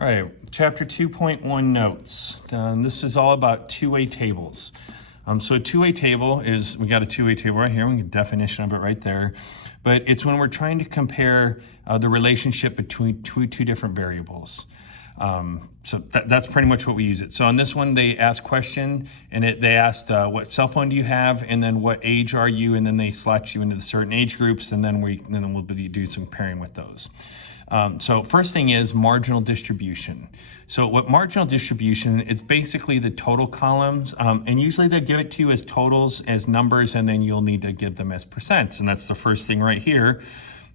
All right, chapter 2.1 notes. This is all about two-way tables. So a two-way table is, we got a two-way table right here, we get a definition of it right there, but it's when we're trying to compare the relationship between two different variables. So that's pretty much what we use it. So on this one, they asked question, and they asked what cell phone do you have, and then what age are you, and then they slot you into the certain age groups, and then we'll do some pairing with those. So first thing is marginal distribution. So what marginal distribution, it's basically the total columns, and usually they give it to you as totals, as numbers, and then you'll need to give them as percents. And that's the first thing right here.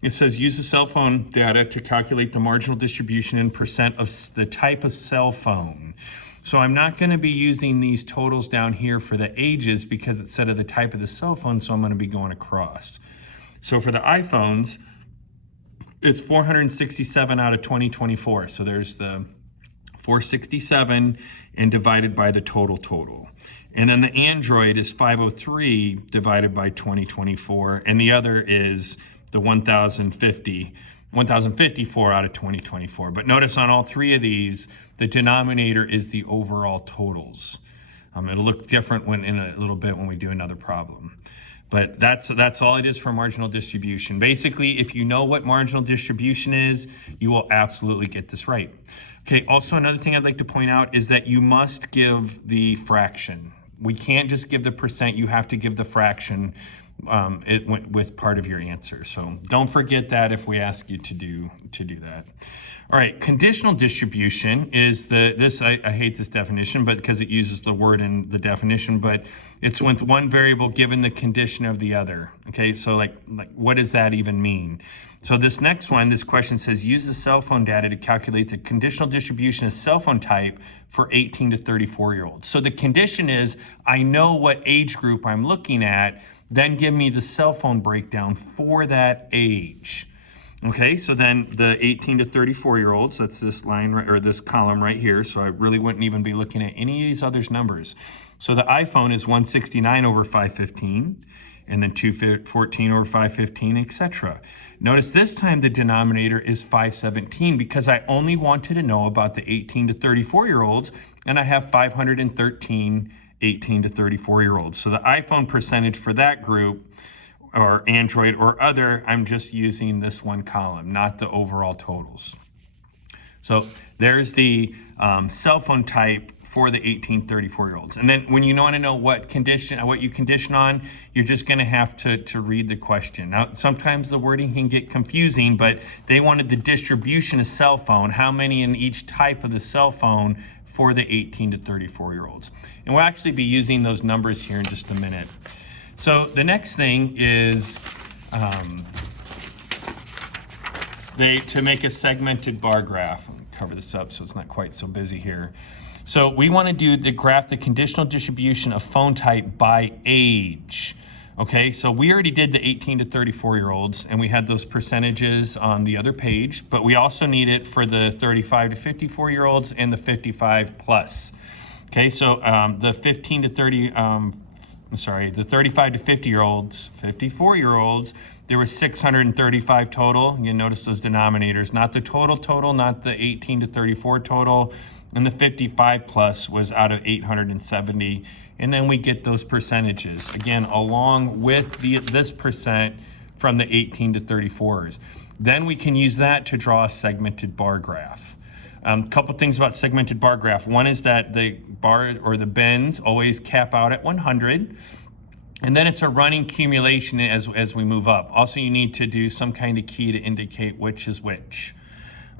It says use the cell phone data to calculate the marginal distribution in percent of the type of cell phone. So I'm not going to be using these totals down here for the ages because it's set of the type of the cell phone, so I'm going to be going across. So for the iPhones, it's 467 out of 2024. So there's the 467 and divided by the total. And then the Android is 503 divided by 2024. And the other is the 1054 out of 2024. But notice on all three of these, the denominator is the overall totals. It'll look different in a little bit when we do another problem. But that's all it is for marginal distribution. Basically, if you know what marginal distribution is, you will absolutely get this right. Okay, also another thing I'd like to point out is that you must give the fraction. We can't just give the percent, you have to give the fraction with part of your answer. So don't forget that if we ask you to do that. All right, conditional distribution is I hate this definition, but because it uses the word in the definition, but it's with one variable given the condition of the other. Okay, so like what does that even mean? So this next one, this question says use the cell phone data to calculate the conditional distribution of cell phone type for 18 to 34-year-olds. So the condition is I know what age group I'm looking at, then give me the cell phone breakdown for that age. Okay, so then the 18 to 34-year-olds, that's this line or this column right here. So I really wouldn't even be looking at any of these other numbers. So the iPhone is 169 over 515, and then 214 over 515, etc. Notice this time the denominator is 517 because I only wanted to know about the 18 to 34-year-olds, and I have 513 18 to 34-year-olds. So the iPhone percentage for that group, or Android or other, I'm just using this one column, not the overall totals. So there's the cell phone type for the 18 to 34-year-olds. And then when you want to know what you condition on, you're just going to have to read the question. Now, sometimes the wording can get confusing, but they wanted the distribution of cell phone, how many in each type of the cell phone for the 18 to 34-year-olds. And we'll actually be using those numbers here in just a minute. So the next thing is to make a segmented bar graph. Let me cover this up so it's not quite so busy here. So we want to do the graph, the conditional distribution of phone type by age. Okay, so we already did the 18 to 34-year-olds, and we had those percentages on the other page, but we also need it for the 35 to 54-year-olds and the 55 plus. Okay, so the 35 to 50-year-olds, 54-year-olds, there were 635 total. You notice those denominators, not the total, not the 18 to 34 total, and the 55 plus was out of 870. And then we get those percentages, again, along with this percent from the 18 to 34s. Then we can use that to draw a segmented bar graph. A couple things about segmented bar graph. One is that the bar or the bends always cap out at 100. And then it's a running accumulation as we move up. Also, you need to do some kind of key to indicate which is which.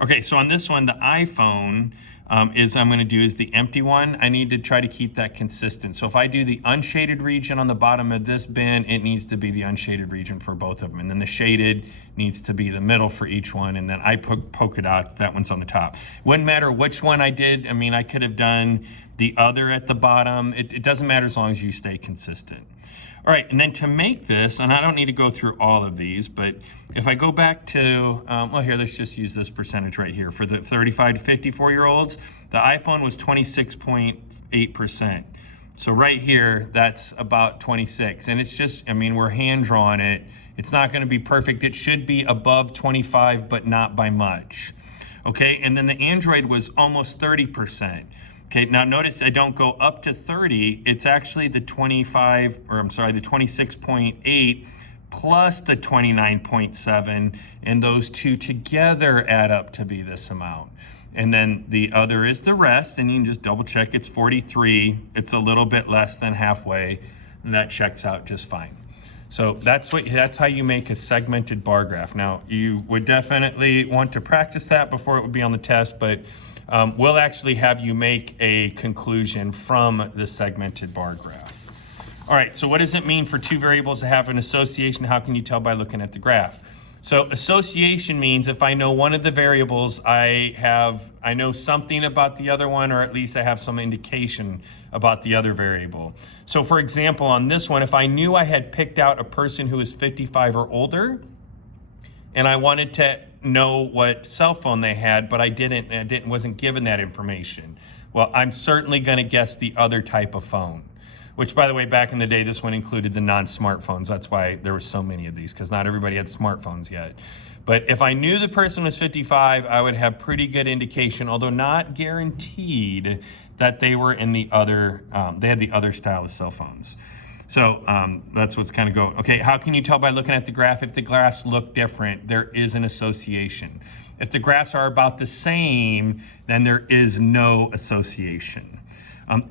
Okay, so on this one, the iPhone I'm going to do is the empty one. I need to try to keep that consistent. So if I do the unshaded region on the bottom of this bin, it needs to be the unshaded region for both of them. And then the shaded needs to be the middle for each one. And then I polka dot, that one's on the top. Wouldn't matter which one I did. I mean, I could have done the other at the bottom. It doesn't matter as long as you stay consistent. All right, and then to make this, and I don't need to go through all of these, but if I go back to, well, here, let's just use this percentage right here. For the 35 to 54-year-olds, the iPhone was 26.8%. So right here, that's about 26. And it's just, I mean, we're hand drawing it. It's not going to be perfect. It should be above 25, but not by much. Okay, and then the Android was almost 30%. Okay, now notice I don't go up to 30, it's actually the 26.8 plus the 29.7, and those two together add up to be this amount. And then the other is the rest, and you can just double check, it's 43, it's a little bit less than halfway, and that checks out just fine. So that's how you make a segmented bar graph. Now, you would definitely want to practice that before it would be on the test, but we'll actually have you make a conclusion from the segmented bar graph. All right, so what does it mean for two variables to have an association? How can you tell by looking at the graph? So association means if I know one of the variables, I know something about the other one, or at least I have some indication about the other variable. So for example, on this one, if I knew I had picked out a person who is 55 or older, and I wanted to know what cell phone they had, but I wasn't given that information, well, I'm certainly going to guess the other type of phone. Which, by the way, back in the day, this one included the non-smartphones. That's why there were so many of these, because not everybody had smartphones yet. But if I knew the person was 55, I would have pretty good indication, although not guaranteed, that they were in the other, they had the other style of cell phones. So that's what's kind of going. Okay, how can you tell by looking at the graph? If the graphs look different, there is an association. If the graphs are about the same, then there is no association.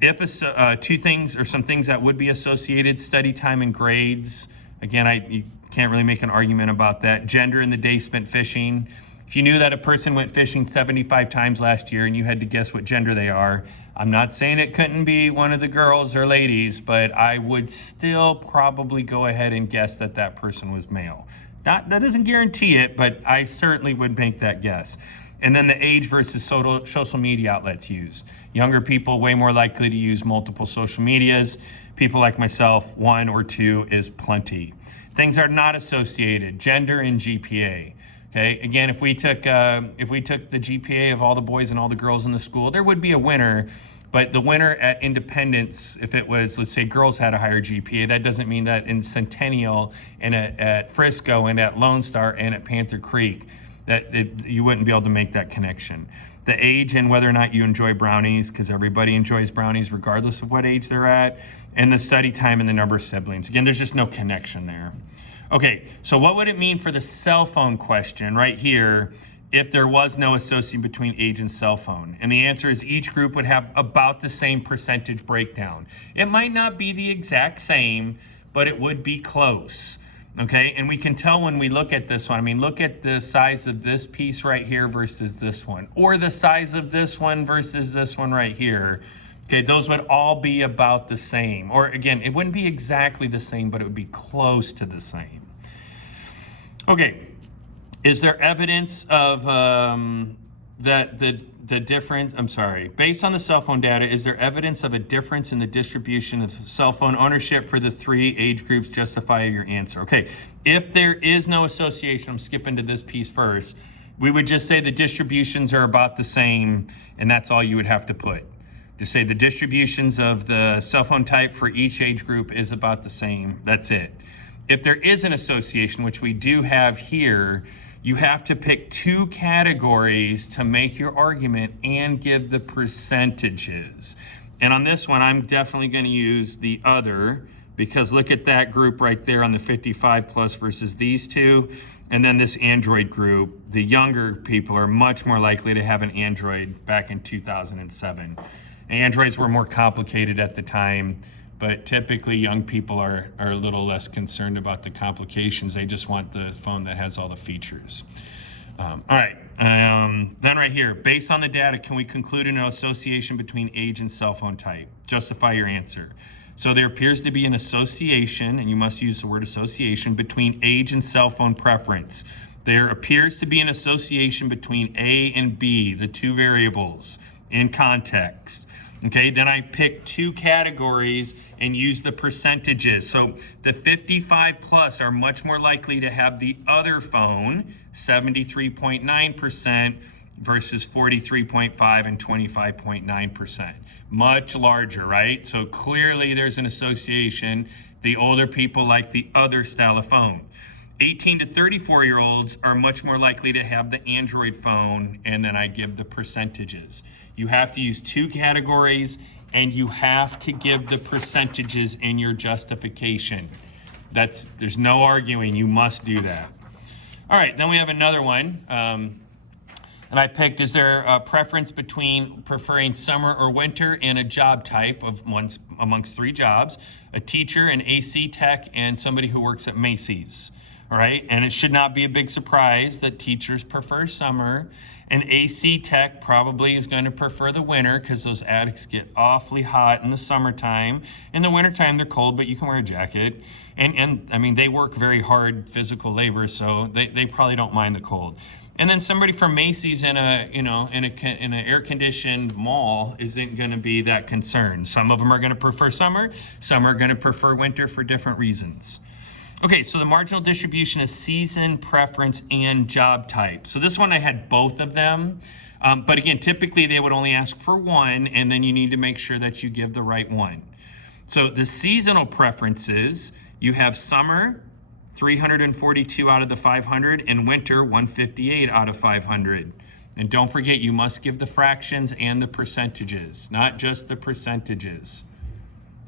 If two things or some things that would be associated, study time and grades. Again, you can't really make an argument about that. Gender and the day spent fishing. If you knew that a person went fishing 75 times last year and you had to guess what gender they are, I'm not saying it couldn't be one of the girls or ladies, but I would still probably go ahead and guess that that person was male. That doesn't guarantee it, but I certainly would make that guess. And then the age versus social media outlets used. Younger people way more likely to use multiple social medias. People like myself, 1 or 2 is plenty. Things are not associated, gender and GPA. Okay, again, if we took the GPA of all the boys and all the girls in the school, there would be a winner. But the winner at Independence, if it was, let's say, girls had a higher GPA, that doesn't mean that in Centennial and at Frisco and at Lone Star and at Panther Creek, you wouldn't be able to make that connection. The age and whether or not you enjoy brownies, because everybody enjoys brownies regardless of what age they're at, and the study time and the number of siblings. Again, there's just no connection there. Okay, so what would it mean for the cell phone question right here if there was no association between age and cell phone? And the answer is each group would have about the same percentage breakdown. It might not be the exact same, but it would be close. Okay, and we can tell when we look at this one. I mean, look at the size of this piece right here versus this one, or the size of this one versus this one right here. Okay, those would all be about the same. Or again, it wouldn't be exactly the same, but it would be close to the same. Okay, is there evidence of that the difference, based on the cell phone data, is there evidence of a difference in the distribution of cell phone ownership for the 3 age groups? Justify your answer. Okay, if there is no association, I'm skipping to this piece first, we would just say the distributions are about the same, and that's all you would have to put. Just say the distributions of the cell phone type for each age group is about the same. That's it. If there is an association, which we do have here, you have to pick 2 categories to make your argument and give the percentages. And on this one, I'm definitely going to use the other, because look at that group right there on the 55 plus versus these 2. And then this Android group, the younger people are much more likely to have an Android back in 2007. Androids were more complicated at the time, but typically young people are a little less concerned about the complications. They just want the phone that has all the features. All right, then right here, based on the data, can we conclude an association between age and cell phone type? Justify your answer. So there appears to be an association, and you must use the word association, between age and cell phone preference. There appears to be an association between A and B, the 2 variables, in context. Okay, then I pick 2 categories and use the percentages. So the 55 plus are much more likely to have the other phone, 73.9% versus 43.5 and 25.9%. Much larger, right? So clearly there's an association. The older people like the other style of phone. 18 to 34-year-olds are much more likely to have the Android phone, and then I give the percentages. You have to use two categories, and you have to give the percentages in your justification. There's no arguing, you must do that. All right, then we have another one. And I picked, is there a preference between preferring summer or winter in a job type of amongst three jobs? A teacher, an AC tech, and somebody who works at Macy's. All right, and it should not be a big surprise that teachers prefer summer. An AC tech probably is going to prefer the winter because those attics get awfully hot in the summertime. In the wintertime, they're cold, but you can wear a jacket. And I mean, they work very hard physical labor, so they probably don't mind the cold. And then somebody from Macy's in an air-conditioned mall isn't going to be that concerned. Some of them are going to prefer summer, some are going to prefer winter for different reasons. Okay, so the marginal distribution is season, preference, and job type. So this one I had both of them, but again, typically they would only ask for one, and then you need to make sure that you give the right one. So the seasonal preferences, you have summer, 342 out of the 500, and winter, 158 out of 500. And don't forget, you must give the fractions and the percentages, not just the percentages.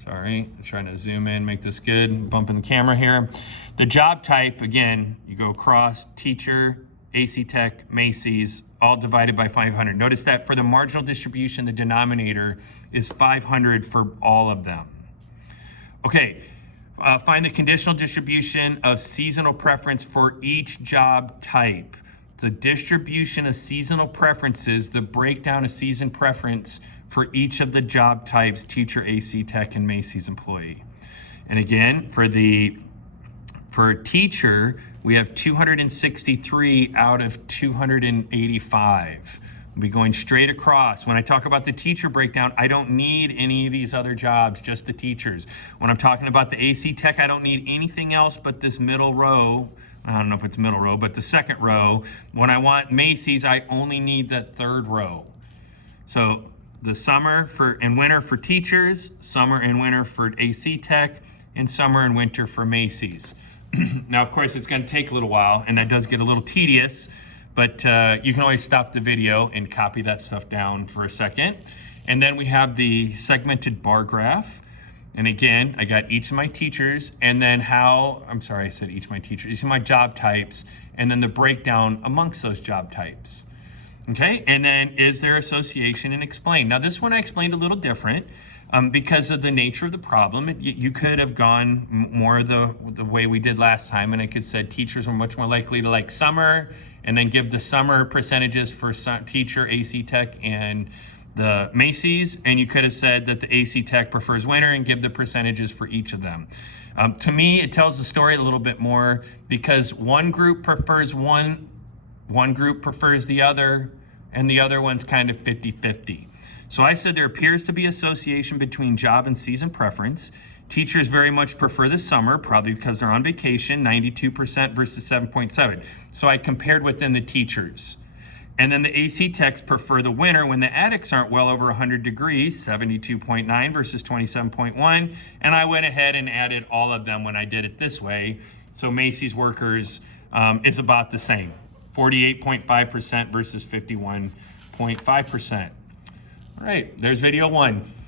Sorry, I'm trying to zoom in, make this good, bumping the camera here. The job type, again, you go across, teacher, AC Tech, Macy's, all divided by 500. Notice that for the marginal distribution, the denominator is 500 for all of them. Okay. Find the conditional distribution of seasonal preference for each job type. The distribution of seasonal preferences, the breakdown of season preference for each of the job types, teacher, AC Tech, and Macy's employee. And again, for teacher, we have 263 out of 285. We'll be going straight across. When I talk about the teacher breakdown, I don't need any of these other jobs, just the teachers. When I'm talking about the AC Tech, I don't need anything else but this middle row. I don't know if it's middle row, but the second row. When I want Macy's, I only need that third row. So the summer and winter for teachers, summer and winter for AC Tech, and summer and winter for Macy's. Now, of course, it's going to take a little while, and that does get a little tedious. But you can always stop the video and copy that stuff down for a second. And then we have the segmented bar graph. And again, I got each of my teachers, and then I said each of my teachers, each of my job types, and then the breakdown amongst those job types. Okay, and then is there association and explain. Now this one I explained a little different because of the nature of the problem. You could have gone more the way we did last time, and it could said teachers were much more likely to like summer, and then give the summer percentages for teacher, AC Tech, and the Macy's, and you could have said that the AC Tech prefers winter and give the percentages for each of them. To me, it tells the story a little bit more because one group prefers one group prefers the other, and the other one's kind of 50-50. So I said there appears to be association between job and season preference. Teachers very much prefer the summer, probably because they're on vacation, 92% versus 7.7. So I compared within the teachers. And then the AC Techs prefer the winter when the attics aren't well over 100 degrees, 72.9 versus 27.1. And I went ahead and added all of them when I did it this way. So Macy's workers is about the same, 48.5% versus 51.5%. All right, there's video one.